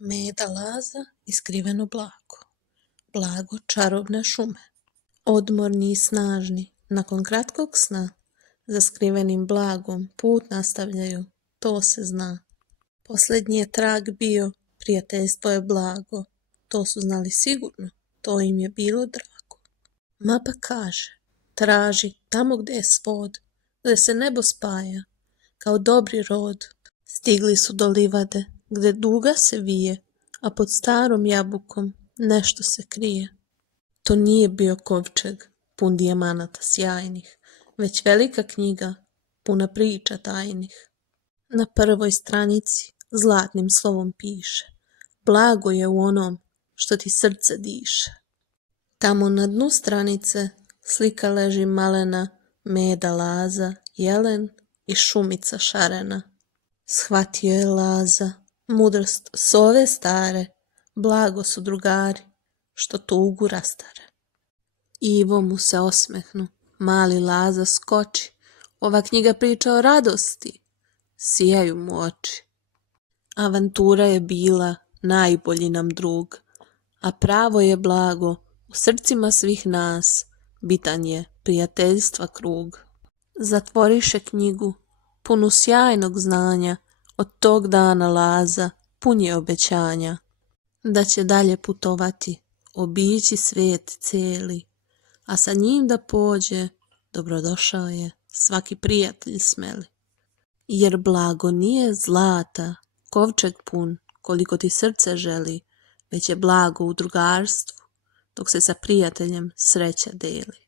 Meda Laza i skriveno blago. Blago čarobne šume. Odmorni i snažni, nakon kratkog sna, za skrivenim blagom put nastavljaju, to se zna. Posljednji je trag bio, prijateljstvo je blago, to su znali sigurno, to im je bilo drago. Mapa kaže, traži tamo gdje je svod, gdje se nebo spaja, kao dobri rod. Stigli su do livade, gdje duga se vije, a pod starom jabukom nešto se krije. To nije bio kovčeg, pun dijamanata sjajnih, već velika knjiga, puna priča tajnih. Na prvoj stranici zlatnim slovom piše, blago je u onom što ti srce diše. Tamo na dnu stranice slika leži malena, Meda Laza, jelen i šumica šarena. Shvatio je Laza, mudrost sove stare, blago su drugari, što tugu rastare. Ivo mu se osmehnu, mali Laza skoči, ova knjiga priča o radosti, sijaju mu oči. Avantura je bila najbolji nam drug, a pravo je blago u srcima svih nas, bitan je prijateljstva krug. Zatvoriše knjigu, punu sjajnog znanja, od tog dana Laza pun je obećanja, da će dalje putovati, obići svijet cijeli, a sa njim da pođe, dobrodošao je svaki prijatelj smeli. Jer blago nije zlata, kovčeg pun, koliko ti srce želi, već je blago u drugarstvu, dok se sa prijateljem sreća deli.